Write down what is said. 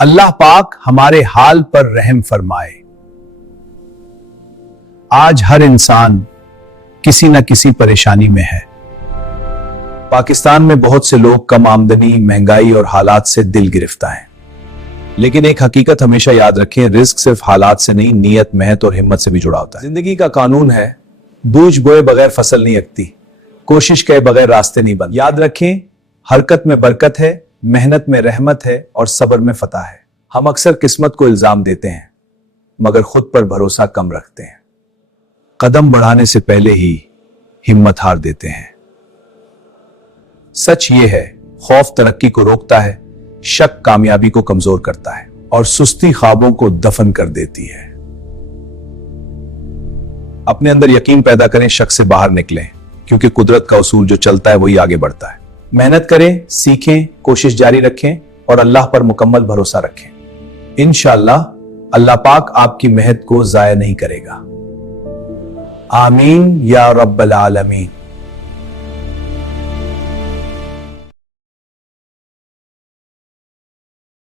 अल्लाह पाक हमारे हाल पर रहम फरमाए। आज हर इंसान किसी न किसी परेशानी में है। पाकिस्तान में बहुत से लोग कम आमदनी, महंगाई और हालात से दिल गिरफ्तार हैं। लेकिन एक हकीकत हमेशा याद रखें, रिस्क सिर्फ हालात से नहीं, नीयत, मेहनत और हिम्मत से भी जुड़ा होता है। जिंदगी का कानून है, बूझ बोए बगैर फसल नहीं उगती, कोशिश के बगैर रास्ते नहीं बनते। याद रखें, हरकत में बरकत है, मेहनत में रहमत है और सब्र में फतह है। हम अक्सर किस्मत को इल्जाम देते हैं मगर खुद पर भरोसा कम रखते हैं। कदम बढ़ाने से पहले ही हिम्मत हार देते हैं। सच ये है, खौफ तरक्की को रोकता है, शक कामयाबी को कमजोर करता है और सुस्ती ख्वाबों को दफन कर देती है। अपने अंदर यकीन पैदा करें, शक से बाहर निकलें, क्योंकि कुदरत का उसूल जो चलता है वही आगे बढ़ता है। मेहनत करें, सीखें, कोशिश जारी रखें और अल्लाह पर मुकम्मल भरोसा रखें। इंशाअल्लाह अल्लाह पाक आपकी मेहनत को जाया नहीं करेगा। आमीन या रब्बल आलमीन।